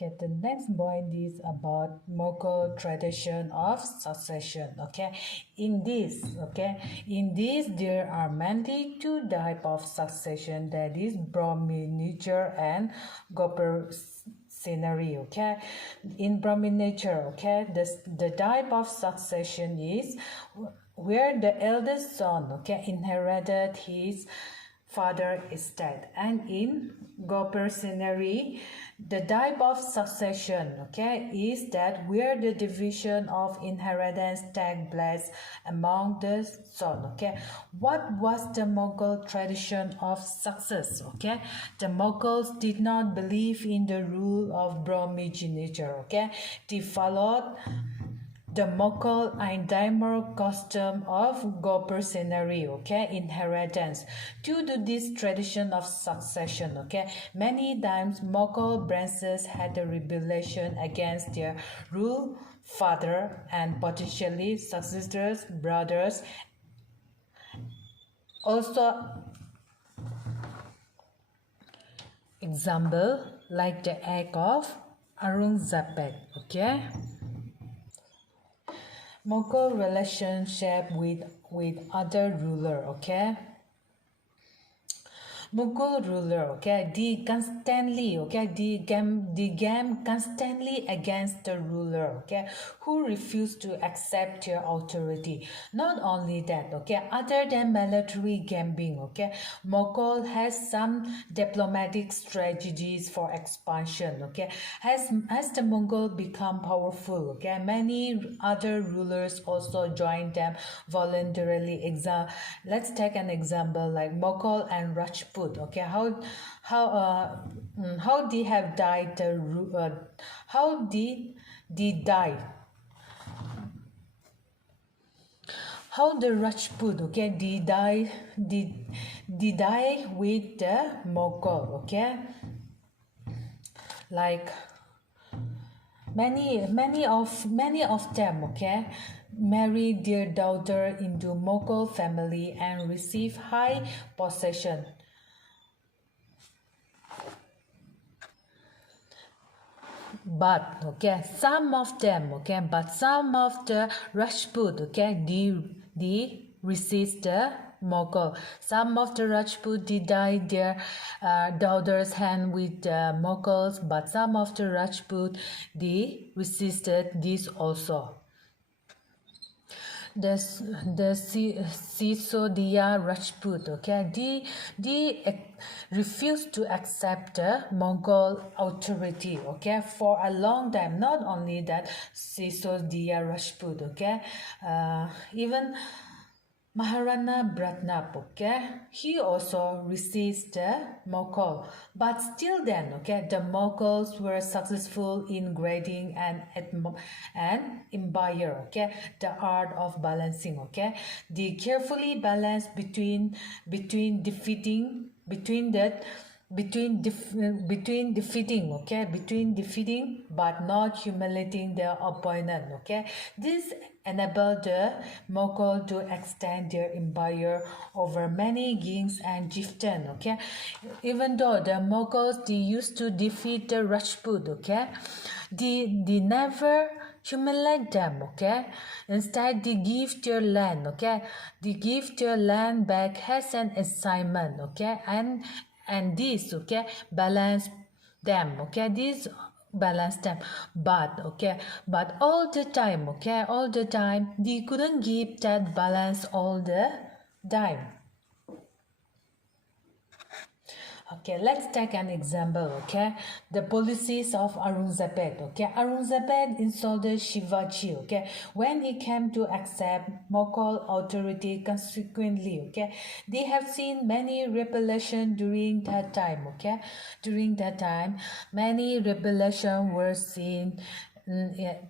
Okay, the next point is about Mughal tradition of succession. Okay, in this, there are mainly two types of succession, that is Brahminiture and Gopal scenery. Okay, in Brahminiture, okay, the type of succession is where the eldest son, okay, inherited his father estate, and in Gopal scenery, the type of succession, okay, is that where the division of inheritance takes place among the son. Okay, what was the Mughal tradition of success? Okay, the Mughals did not believe in the rule of primogeniture. Okay, they followed the Mughal and Daimar custom of Gopal scenario, okay, inheritance. Due to this tradition of succession, okay, many times Mughal branches had a rebellion against their rule father and potentially successors, brothers. Also, example like the act of Aurangzeb, okay. Mughal relationship with other ruler, okay. Mughal ruler, okay, they game constantly against the ruler, okay, who refused to accept their authority. Not only that, okay, other than military gambling, okay, Mughal has some diplomatic strategies for expansion, okay. As the Mughal become powerful, okay, many other rulers also join them voluntarily. Let's take an example like Mughal and Rajput. Okay, how they have died, how did they die, how the Rajput, okay, they die with the Mughal, okay, like many of them, okay, marry their daughter into Mughal family and receive high possession. But some of the Rajput, they resist the Mughal. Some of the Rajput dyed their daughters' hand with the Mughals, but some of the Rajput they resisted this also. The Sisodia Rajput, okay, they refused to accept the Mongol authority, okay, for a long time. Not only that, Sisodia Rajput, okay, even Maharana Pratap, okay, he also resisted the Mughal, but still then, okay, the Mughals were successful in grading and empire, okay, the art of balancing, okay, they carefully balanced between defeating but not humiliating their opponent, okay. This enabled the Mughal to extend their empire over many kings and chieftains, okay. Even though the Mughals they used to defeat the Rajput, okay, they never humiliate them, okay. Instead, they give their land, okay. They give their land back as an assignment, okay, and this, okay, balance them, okay, this balance them, but all the time they couldn't give that balance all the time. Okay, let's take an example, okay. The policies of Aurangzeb, okay. Aurangzeb insulted Shivaji, okay, when he came to accept Mughal authority consequently, okay. They have seen many rebellion during that time, okay. During that time, many rebellion were seen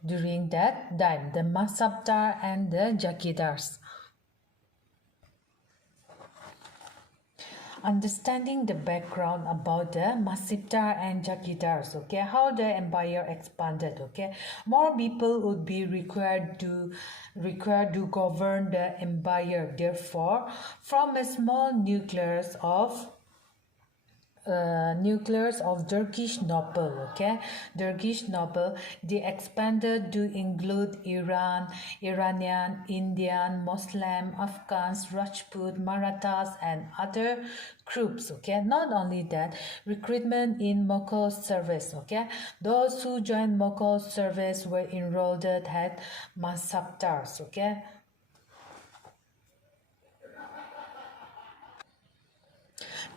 during that time, the Masabdar and the Jakidars. Understanding the background about the Masibdar and Jakidars, okay, how the empire expanded, okay, more people would be required to govern the empire. Therefore, from a small nucleus of nucleus of Turkish noble, okay? Turkish noble, they expanded to include Iran, Iranian, Indian, Muslim, Afghans, Rajput, Marathas, and other groups, okay? Not only that, recruitment in Mughal service, okay? Those who joined Mughal service were enrolled at Mansabdars, okay?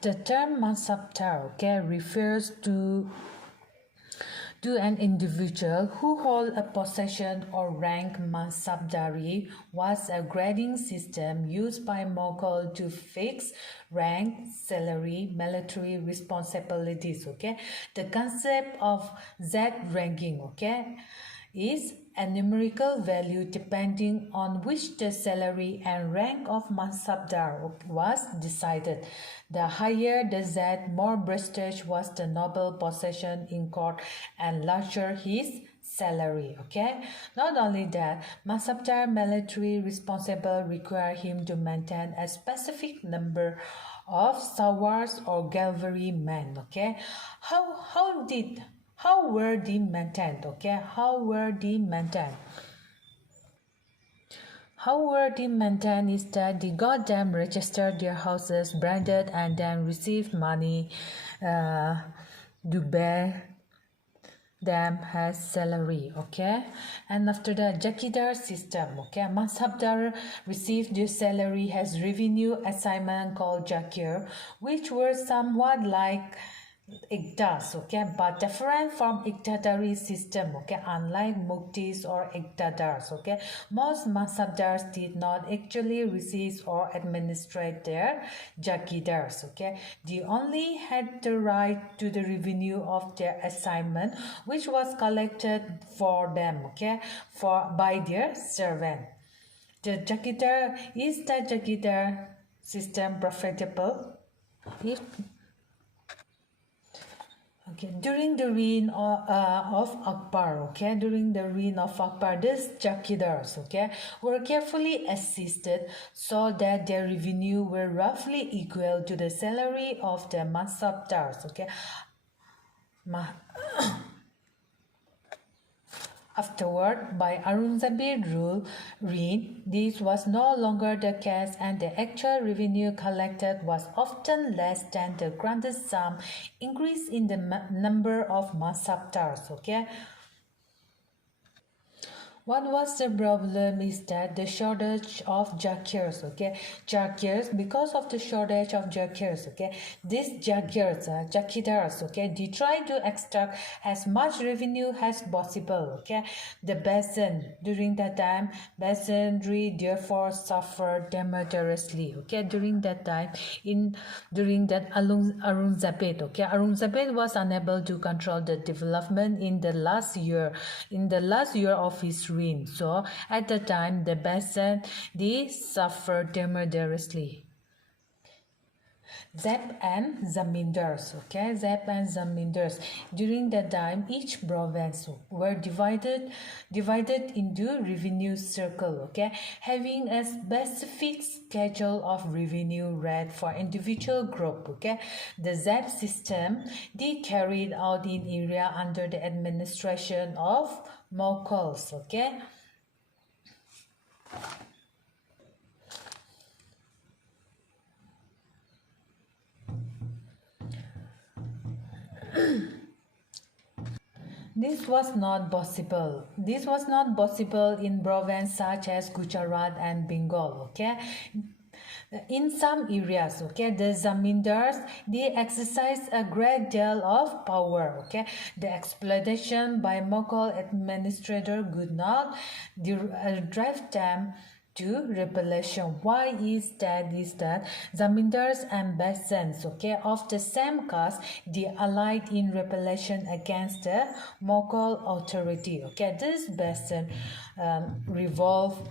The term Mansabdar, okay, refers to an individual who hold a position or rank. Mansabdari was a grading system used by Mughal to fix rank, salary, military responsibilities, okay. The concept of Z ranking, okay, is a numerical value depending on which the salary and rank of Mansabdar was decided. The higher the Z, more prestige was the noble possession in court and larger his salary, okay. Not only that, Mansabdar military responsible require him to maintain a specific number of sawars or cavalry men, okay. How were they maintained, okay? How were they maintained? How were they maintained is that they got them registered their houses, branded, and then received money to bear them as salary, okay. And after the Jakidar system, okay, Mansabdar received their salary as revenue assignment called Jakir, which were somewhat like Iktas, okay, but different from Iktadari system, okay, unlike Muktis or Iktadars, okay. Most Mansabdars did not actually receive or administrate their Jakidars, okay. They only had the right to the revenue of their assignment, which was collected for them, okay, by their servant. The Jakidar system profitable? If Okay, during the reign of Akbar, okay, during the reign of Akbar, these Jakidars, okay, were carefully assisted so that their revenue were roughly equal to the salary of the Mansabdars, okay. Afterward, by Aurangzeb's reign, this was no longer the case and the actual revenue collected was often less than the granted sum increase in the number of Mansabdars, okay. What was the problem is that the shortage of jakirs, okay. Jakirs, because of the shortage of jakirs, okay. These jakirs, jakidars, okay, they try to extract as much revenue as possible, okay. The basin, during that time, basinry therefore suffered deleteriously, okay. During that time, during that Aurangzeb, okay, Aurangzeb was unable to control the development in the last year of his reign. So at the time, the peasant they suffered deleteriously. Zep and Zamindars, okay, Zep and Zamindars. During that time, each province were divided into revenue circle, okay, having a specific schedule of revenue rate for individual group, okay. The Zep system they carried out in area under the administration of Mughals, okay. This was not possible. This was not possible in provinces such as Gujarat and Bengal, okay. In some areas, okay, the zamindars they exercise a great deal of power, okay. The exploitation by Mughal administrator could not drive them to rebellion. Why is that? Zamindars and peasants, okay, of the same caste, they allied in rebellion against the Mughal authority, okay. This peasant revolt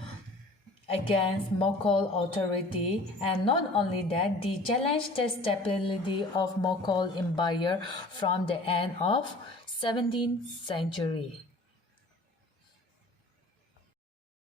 against Mughal authority, and not only that, they challenged the stability of Mughal empire from the end of 17th century.